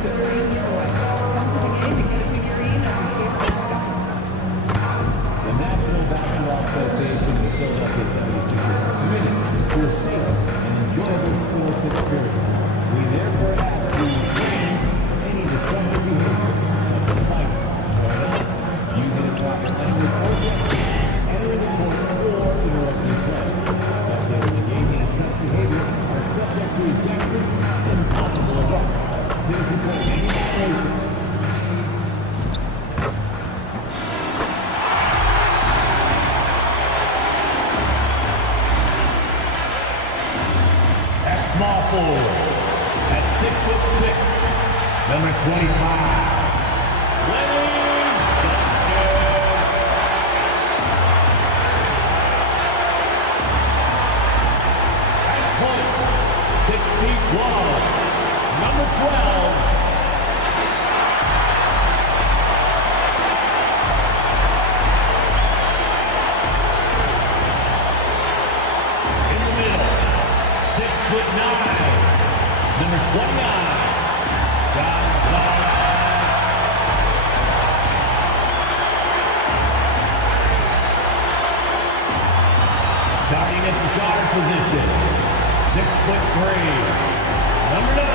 The National Basketball Association of the Philadelphia 76ers are committed to a safe and enjoyable sports experience. We therefore ask you to refrain from any destructive behavior, such as fighting, throwing up, using improper language or gestures, entering the court, or interrupting play. Spectators engaging in such behavior are subject to ejection and possible arrest. Please report any violation. Small forward at 6'6", number 25. At point, 6 feet long, number 12. In the middle, 6'9", number 29, starting at the guard position, 6'3", number 9,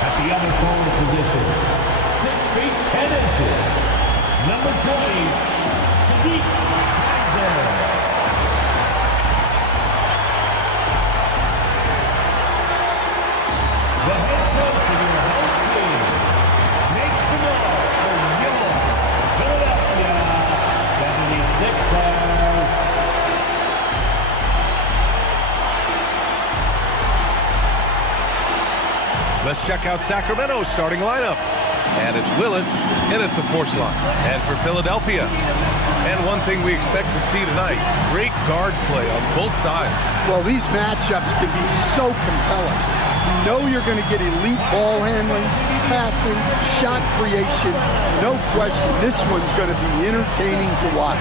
at the other forward position, 6 feet 10 inches, number 20, the head coach of your home team makes the move for your Philadelphia 76ers. Let's check out Sacramento's starting lineup. And it's Willis in at the force line. And for Philadelphia. And one thing we expect to see tonight, great guard play on both sides. Well, these matchups can be so compelling. You know you're going to get elite ball handling, passing, shot creation. No question, this one's going to be entertaining to watch.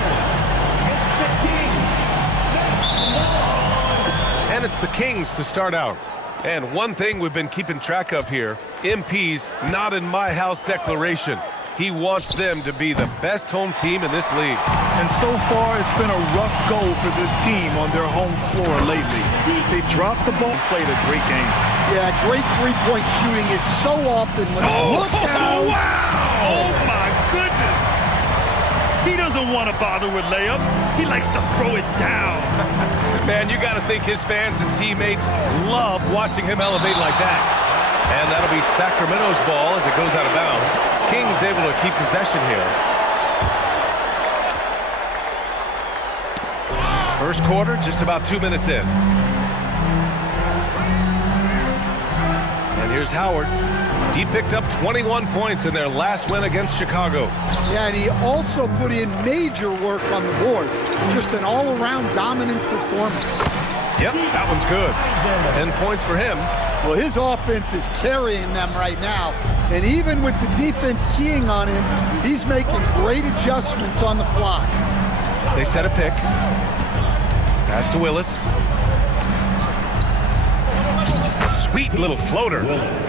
And it's the Kings to start out. And one thing we've been keeping track of here, MP's not in my house declaration. He wants them to be the best home team in this league. And so far, it's been a rough go for this team on their home floor lately. They dropped the ball, played a great game. Yeah, great three-point shooting is so often when look out. Wow! Oh, my goodness. He doesn't want to bother with layups. He likes to throw it down. Man, you got to think his fans and teammates love watching him elevate like that. And that'll be Sacramento's ball as it goes out of bounds. Kings able to keep possession here. First quarter, just about 2 minutes in. And here's Howard. He picked up 21 points in their last win against Chicago. Yeah, and he also put in major work on the board. Just an all-around dominant performance. Yep, that one's good. 10 points for him. Well, his offense is carrying them right now. And even with the defense keying on him, he's making great adjustments on the fly. They set a pick. Pass to Willis. Sweet little floater.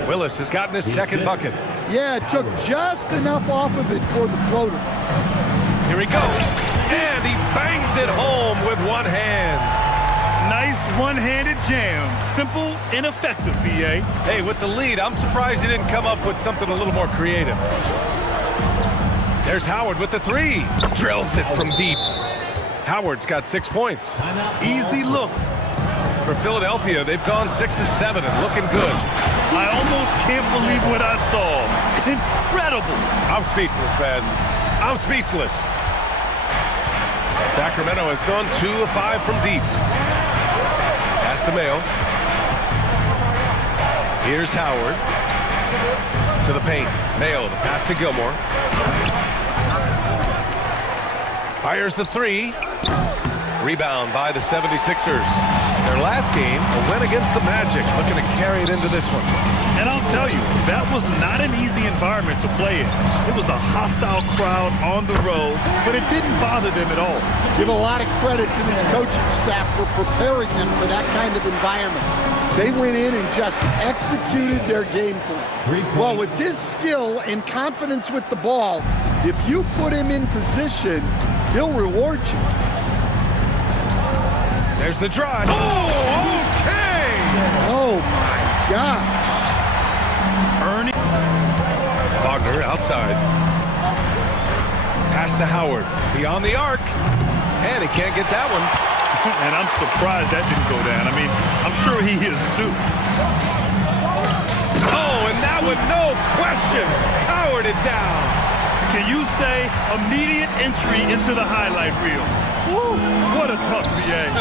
Willis has gotten his second bucket. Yeah, it took just enough off of it for the floater. Here he goes. And he bangs it home with one hand. Nice one-handed jam. Simple and effective, B.A. Hey, with the lead, I'm surprised he didn't come up with something a little more creative. There's Howard with the three. Drills it from deep. Howard's got 6 points. Easy look. For Philadelphia, they've gone 6 of 7 and looking good. I almost can't believe what I saw. Incredible. I'm speechless, man. I'm speechless. Sacramento has gone 2 of 5 from deep. Pass to Mayo. Here's Howard. To the paint. Mayo, the pass to Gilmore. Fires the three. Rebound by the 76ers. Their last game, a win against the Magic, looking to carry it into this one. And I'll tell you, that was not an easy environment to play in. It was a hostile crowd on the road, but it didn't bother them at all. Give a lot of credit to this coaching staff for preparing them for that kind of environment. They went in and just executed their game plan. Well, with his skill and confidence with the ball, if you put him in position, he'll reward you. There's the drive. Oh, okay! Oh, my gosh. Ernie. Wagner outside. Pass to Howard. Beyond the arc. And he can't get that one. And I'm surprised that didn't go down. I mean, I'm sure he is too. Oh, and that one, no question, powered it down. Can you say immediate entry into the highlight reel? Woo, what a tough BA.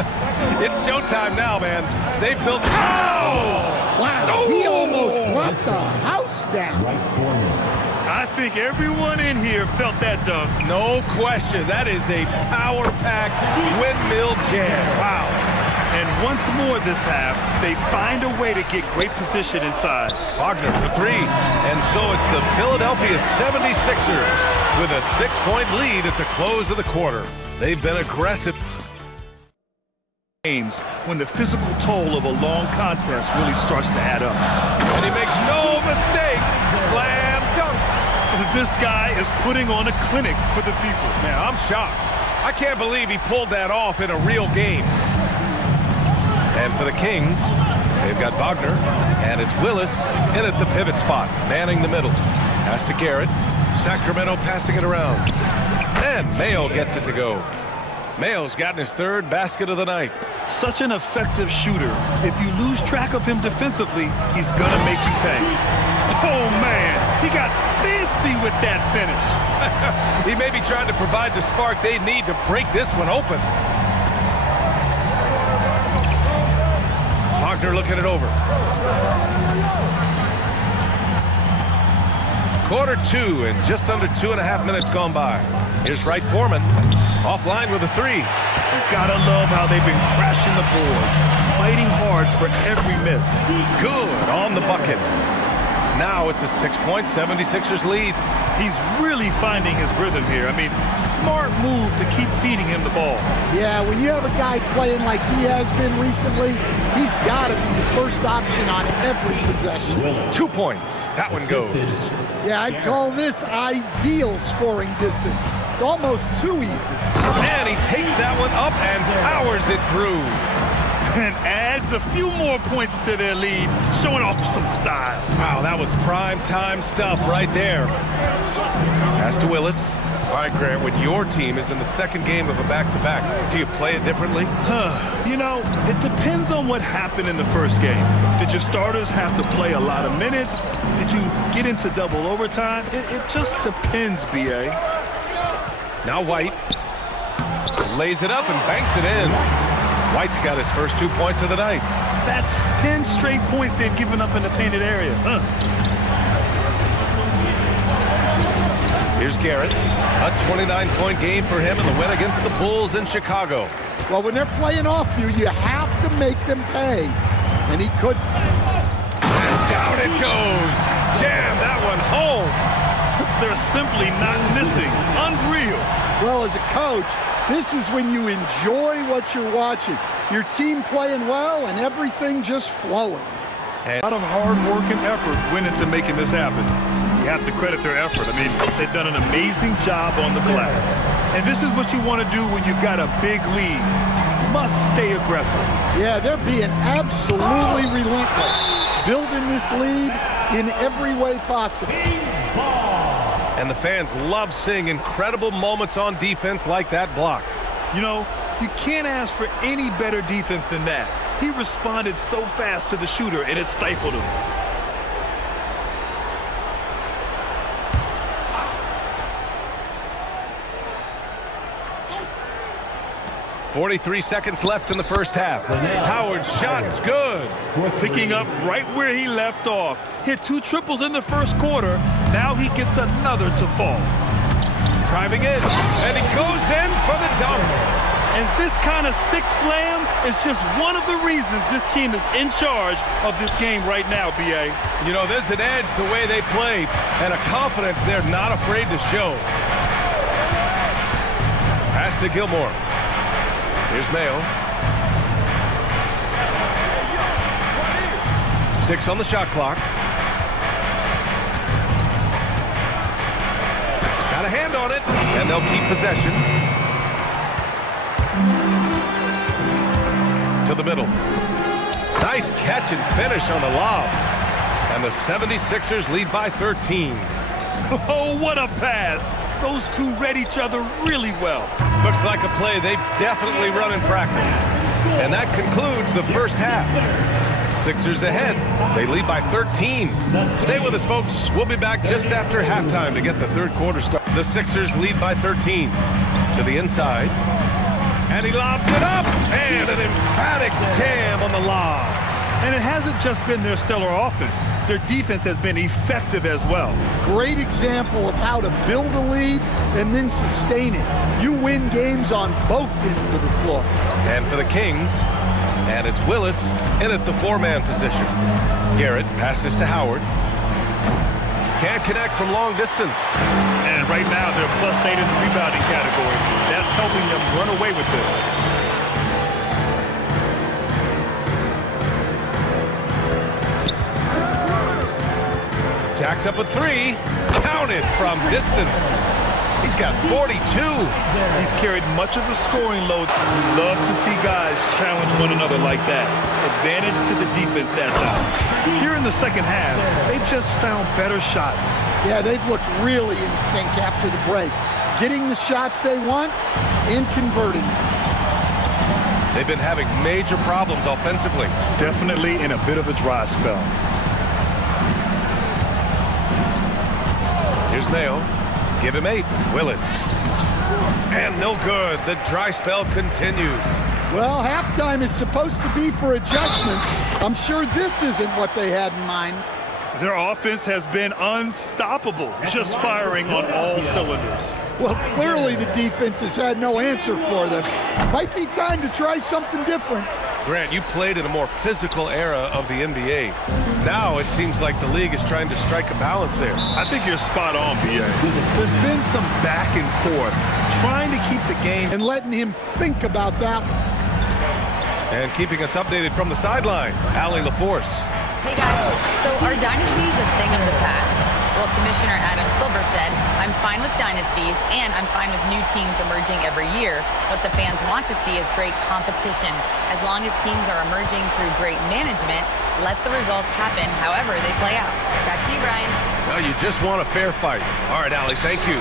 It's showtime now, man. They've built. Oh! Wow, he almost brought the house down. Right corner. I think everyone in here felt that dunk. No question. That is a power-packed windmill jam. Wow. And once more this half, they find a way to get great position inside. Wagner for three. And so it's the Philadelphia 76ers with a 6-point lead at the close of the quarter. They've been aggressive. Games when the physical toll of a long contest really starts to add up. And he makes no mistake. Slam dunk. This guy is putting on a clinic for the people. Man, I'm shocked. I can't believe he pulled that off in a real game. And for the Kings, they've got Wagner, and it's Willis in at the pivot spot, manning the middle. Pass to Garrett. Sacramento passing it around. And Mayo gets it to go. Mayo's gotten his third basket of the night. Such an effective shooter. If you lose track of him defensively, he's gonna make you pay. Oh man, he got fancy with that finish. He may be trying to provide the spark they need to break this one open. Wagner looking it over. Quarter two and just under 2.5 minutes gone by. Here's Wright Foreman. Offline with a three. You gotta love how they've been crashing the boards, fighting hard for every miss. Good on the bucket. Now it's a 6-point 76ers lead. He's really finding his rhythm here. I mean, smart move to keep feeding him the ball. Yeah, when you have a guy playing like he has been recently, he's got to be the first option on every possession. 2 points. That one goes. Yeah, I'd call this ideal scoring distance. It's almost too easy. And he takes that one up and powers it through. And adds a few more points to their lead, showing off some style. Wow, that was prime time stuff right there. Pass to Willis. All right, Grant, when your team is in the second game of a back-to-back, do you play it differently? You know, it depends on what happened in the first game. Did your starters have to play a lot of minutes? Did you get into double overtime? It just depends, B.A. Now White lays it up and banks it in. White's got his first 2 points of the night. That's 10 straight points they've given up in the painted area. Here's Garrett. A 29-point game for him in the win against the Bulls in Chicago. Well, when they're playing off you, you have to make them pay. And he couldn't. And down it goes. Jam that one home. They're simply not missing. Unreal. Well, as a coach, this is when you enjoy what you're watching. Your team playing well and everything just flowing. A lot of hard work and effort went into making this happen. You have to credit their effort. I mean, they've done an amazing job on the glass. And this is what you want to do when you've got a big lead. You must stay aggressive. Yeah, they're being absolutely relentless, building this lead in every way possible. And the fans love seeing incredible moments on defense like that block. You know, you can't ask for any better defense than that. He responded so fast to the shooter, and it stifled him. 43 seconds left in the first half. Howard's shot's good. Picking up right where he left off. Hit 2 triples in the first quarter. Now he gets another to fall. Driving in, and he goes in for the dunk. And this kind of sixth slam is just one of the reasons this team is in charge of this game right now, B.A. You know, there's an edge the way they play and a confidence they're not afraid to show. Pass to Gilmore. Here's Mayo. 6 on the shot clock. Got a hand on it, and they'll keep possession. To the middle. Nice catch and finish on the lob. And the 76ers lead by 13. Oh, what a pass. Those two read each other really well. Looks like a play they've definitely run in practice. And that concludes the first half. Sixers ahead. They lead by 13. Stay with us, folks. We'll be back just after halftime to get the third quarter started. The Sixers lead by 13. To the inside. And he lobs it up. And an emphatic jam on the lob. And it hasn't just been their stellar offense. Their defense has been effective as well. Great example of how to build a lead and then sustain it. You win games on both ends of the floor. And for the Kings, and it's Willis in at the four-man position. Garrett passes to Howard. Can't connect from long distance. And right now, they're +8 in the rebounding category. That's helping them run away with this. Jacks up a 3. Counted from distance. He's got 42. He's carried much of the scoring load. Love to see guys challenge one another like that. Advantage to the defense that time. Here in the second half, they've just found better shots. Yeah, they've looked really in sync after the break. Getting the shots they want and converting them. They've been having major problems offensively. Definitely in a bit of a dry spell. Here's Mayo. Give him 8. Willis. And no good. The dry spell continues. Well, halftime is supposed to be for adjustments. I'm sure this isn't what they had in mind. Their offense has been unstoppable, just firing on all cylinders. Well, clearly the defense has had no answer for them. Might be time to try something different. Grant, you played in a more physical era of the NBA. Now it seems like the league is trying to strike a balance there. I think you're spot on, B.A. There's been some back and forth, trying to keep the game and letting him think about that. And keeping us updated from the sideline, Allie LaForce. Hey guys, so are dynasties a thing of the past? Well, Commissioner Adam Silver said, I'm fine with dynasties and I'm fine with new teams emerging every year. What the fans want to see is great competition. As long as teams are emerging through great management, let the results happen however they play out. Back to you, Brian. Well, you just want a fair fight. All right, Allie, thank you.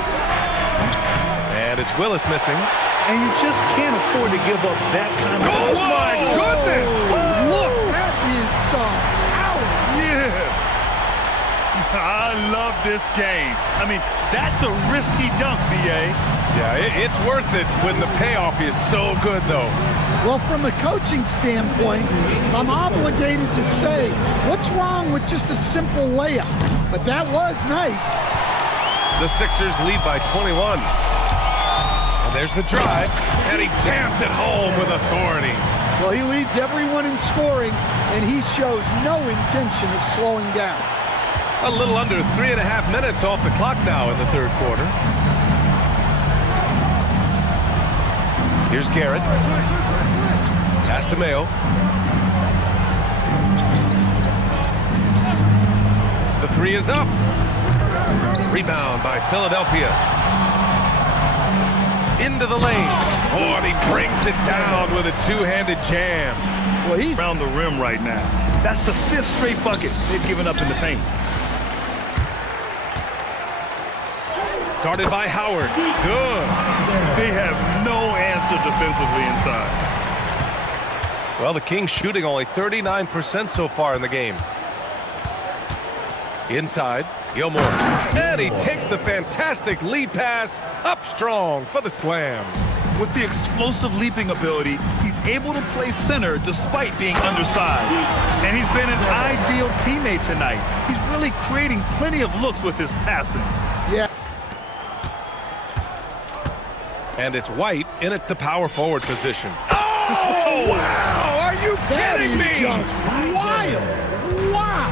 And it's Willis missing. And you just can't afford to give up that kind of... Oh, my goodness! Look, that is some Yeah. I love this game. I mean, that's a risky dunk, B.A. Yeah, it's worth it when the payoff is so good, though. Well, from a coaching standpoint, I'm obligated to say, what's wrong with just a simple layup? But that was nice. The Sixers lead by 21. And there's the drive, and he jams it home with authority. Well, he leads everyone in scoring, and he shows no intention of slowing down. A little under 3.5 minutes off the clock now in the third quarter. Here's Garrett. Pass to Mayo. The 3 is up. Rebound by Philadelphia. Into the lane. Oh, and he brings it down with a two-handed jam. Well, he's around the rim right now. That's the 5th straight bucket they've given up in the paint. Guarded by Howard. Good. They have no answer defensively inside. Well, the Kings shooting only 39% so far in the game. Inside, Gilmore. And he takes the fantastic lead pass up strong for the slam. With the explosive leaping ability, he's able to play center despite being undersized. And he's been an ideal teammate tonight. He's really creating plenty of looks with his passing. Yeah. And it's White in at the power forward position. Oh, wow! Are you kidding me? Just wild! Wow!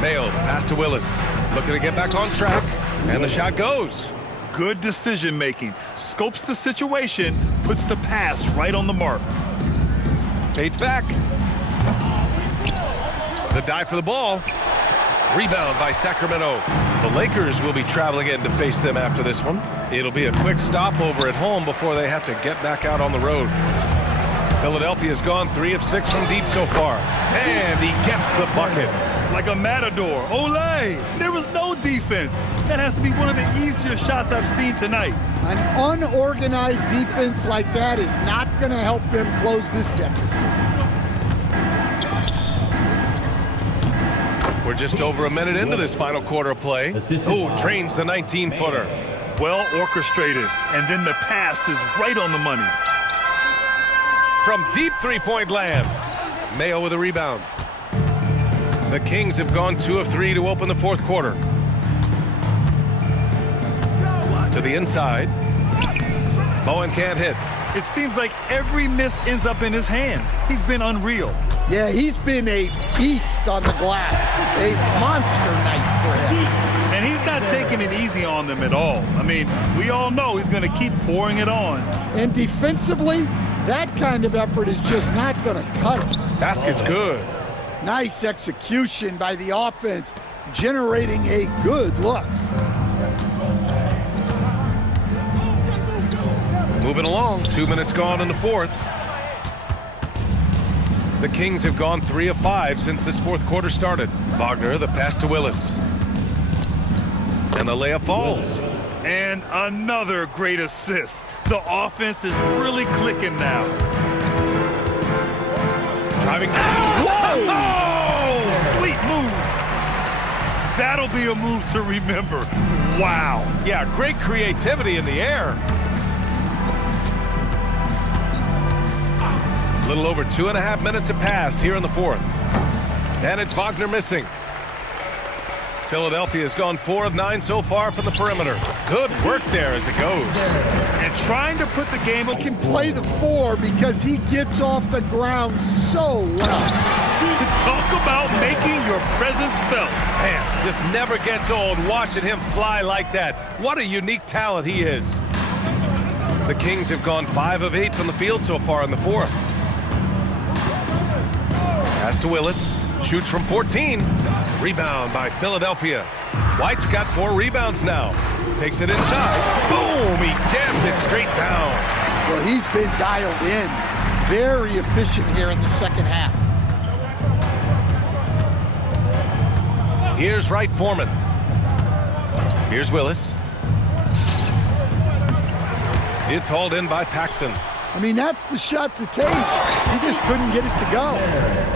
Mayo, pass to Willis. Looking to get back on track. And the shot goes. Good decision-making. Scopes the situation, puts the pass right on the mark. Fades back. The dive for the ball. Rebound by Sacramento. The Lakers will be traveling in to face them after this one. It'll be a quick stopover at home before they have to get back out on the road. Philadelphia's gone 3 of 6 from deep so far. And he gets the bucket. Like a matador. Olé! There was no defense. That has to be one of the easier shots I've seen tonight. An unorganized defense like that is not going to help them close this deficit. We're just over a minute into this final quarter of play. Oh, drains the 19-footer. Well orchestrated. And then the pass is right on the money. From deep three-point land. Mayo with a rebound. The Kings have gone 2 of 3 to open the fourth quarter. To the inside. Bowen can't hit. It seems like every miss ends up in his hands. He's been unreal. Yeah, he's been a beast on the glass. A monster night for him. And he's not taking it easy on them at all. I mean, we all know he's going to keep pouring it on. And defensively, that kind of effort is just not going to cut it. Basket's good. Nice execution by the offense, generating a good look. Moving along, 2 minutes gone in the fourth. The Kings have gone 3 of 5 since this fourth quarter started. Wagner, the pass to Willis. And the layup falls. And another great assist. The offense is really clicking now. Driving down. Whoa! Oh, sweet move. That'll be a move to remember. Wow. Yeah, great creativity in the air. A little over 2.5 minutes have passed here in the fourth. And it's Wagner missing. Philadelphia has gone 4 of 9 so far from the perimeter. Good work there as it goes. And trying to put the game... He can play the 4 because he gets off the ground so well. Talk about making your presence felt. Man, just never gets old watching him fly like that. What a unique talent he is. The Kings have gone 5 of 8 from the field so far in the fourth. Pass to Willis. Shoots from 14. Rebound by Philadelphia. White's got 4 rebounds now. Takes it inside. Boom! He jams it straight down. Well, he's been dialed in. Very efficient here in the second half. Here's Wright Foreman. Here's Willis. It's hauled in by Paxson. I mean, that's the shot to take. He just couldn't get it to go.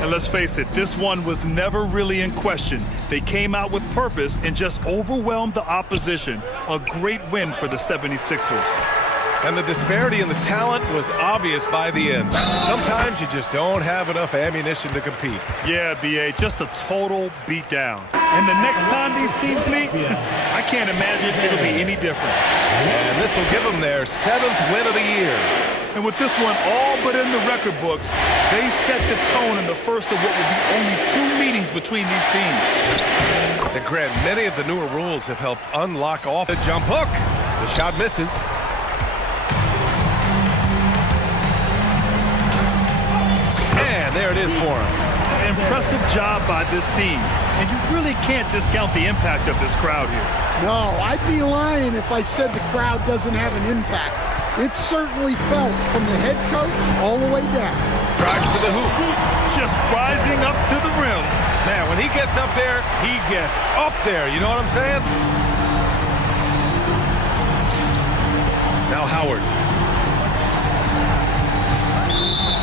And let's face it, this one was never really in question. They came out with purpose and just overwhelmed the opposition. A great win for the 76ers. And the disparity in the talent was obvious by the end. Sometimes you just don't have enough ammunition to compete. Yeah, B.A., just a total beatdown. And the next time these teams meet, I can't imagine it'll be any different. And this will give them their 7th win of the year. And with this one all but in the record books, they set the tone in the first of what will be only 2 meetings between these teams. And Grant, many of the newer rules have helped unlock off the jump hook. The shot misses. And there it is for him. Impressive job by this team. And you really can't discount the impact of this crowd here. No, I'd be lying if I said the crowd doesn't have an impact. It's certainly felt from the head coach all the way down. Drives to the hoop. Just rising up to the rim. Man, when he gets up there, he gets up there. You know what I'm saying? Now Howard.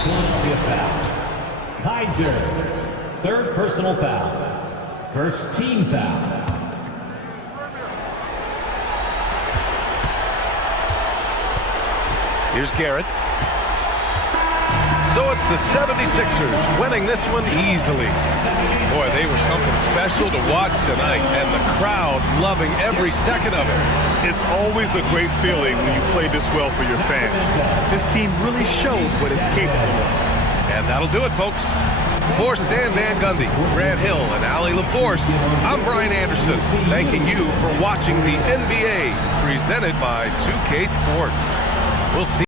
Philadelphia foul. Kaiser, 3rd personal foul. 1st team foul. Here's Garrett. So it's the 76ers winning this one easily. Boy, they were something special to watch tonight, and the crowd loving every second of it. It's always a great feeling when you play this well for your fans. This team really showed what it's capable of. And that'll do it, folks. For Stan Van Gundy, Grant Hill, and Allie LaForce, I'm Brian Anderson, thanking you for watching the NBA presented by 2K Sports. We'll see